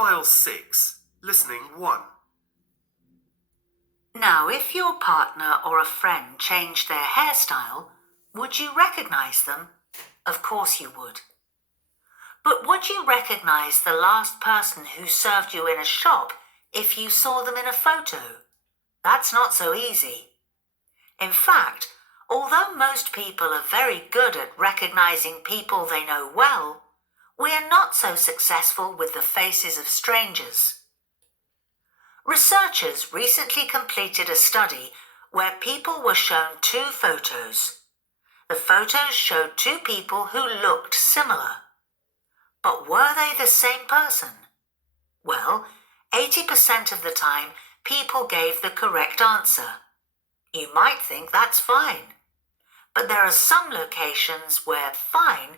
File 6, Listening 1. Now, if your partner or a friend changed their hairstyle, would you recognize them? Of course you would. But would you recognize the last person who served you in a shop if you saw them in a photo? That's not so easy. In fact, although most people are very good at recognizing people they know well, we are not so successful with the faces of strangers. Researchers recently completed a study where people were shown two photos. The photos showed two people who looked similar. But were they the same person? Well, 80% of the time, people gave the correct answer. You might think that's fine. But there are some locations where fine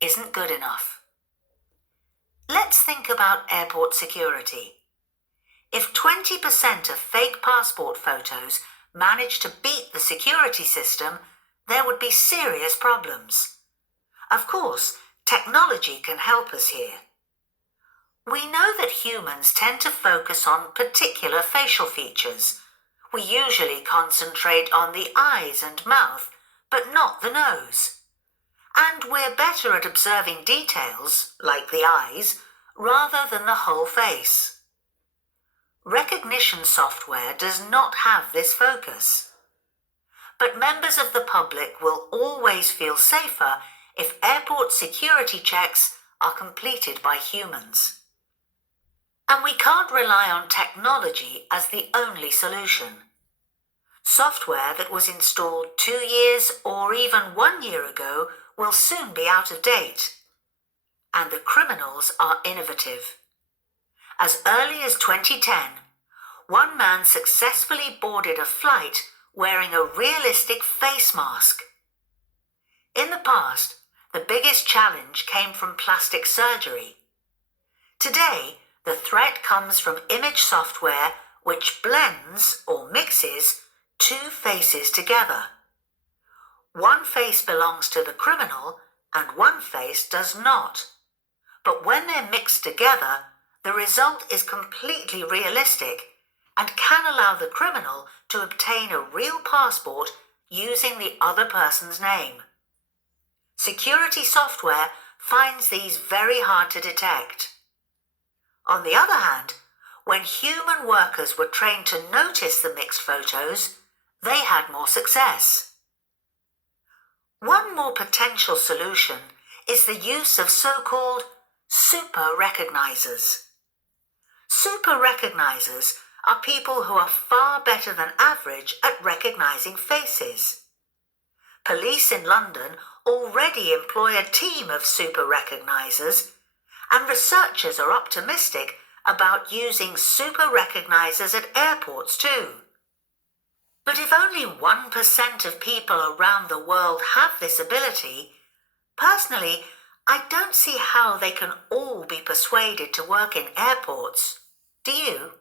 isn't good enough. Let's think about airport security. If 20% of fake passport photos managed to beat the security system, there would be serious problems. Of course, technology can help us here. We know that humans tend to focus on particular facial features. We usually concentrate on the eyes and mouth, but not the nose. And we're better at observing details, like the eyes, rather than the whole face. Recognition software does not have this focus. But members of the public will always feel safer if airport security checks are completed by humans. And we can't rely on technology as the only solution. Software that was installed 2 years or even 1 year ago will soon be out of date. And the criminals are innovative. As early as 2010, one man successfully boarded a flight wearing a realistic face mask. In the past, the biggest challenge came from plastic surgery. Today, the threat comes from image software which blends or mixes two faces together. One face belongs to the criminal and one face does not. But when they're mixed together, the result is completely realistic and can allow the criminal to obtain a real passport using the other person's name. Security software finds these very hard to detect. On the other hand, when human workers were trained to notice the mixed photos, they had more success. One more potential solution is the use of so-called super recognizers. Super recognizers are people who are far better than average at recognizing faces. Police in London already employ a team of super recognizers, and researchers are optimistic about using super recognizers at airports too. But if only 1% of people around the world have this ability, personally, I don't see how they can all be persuaded to work in airports. Do you?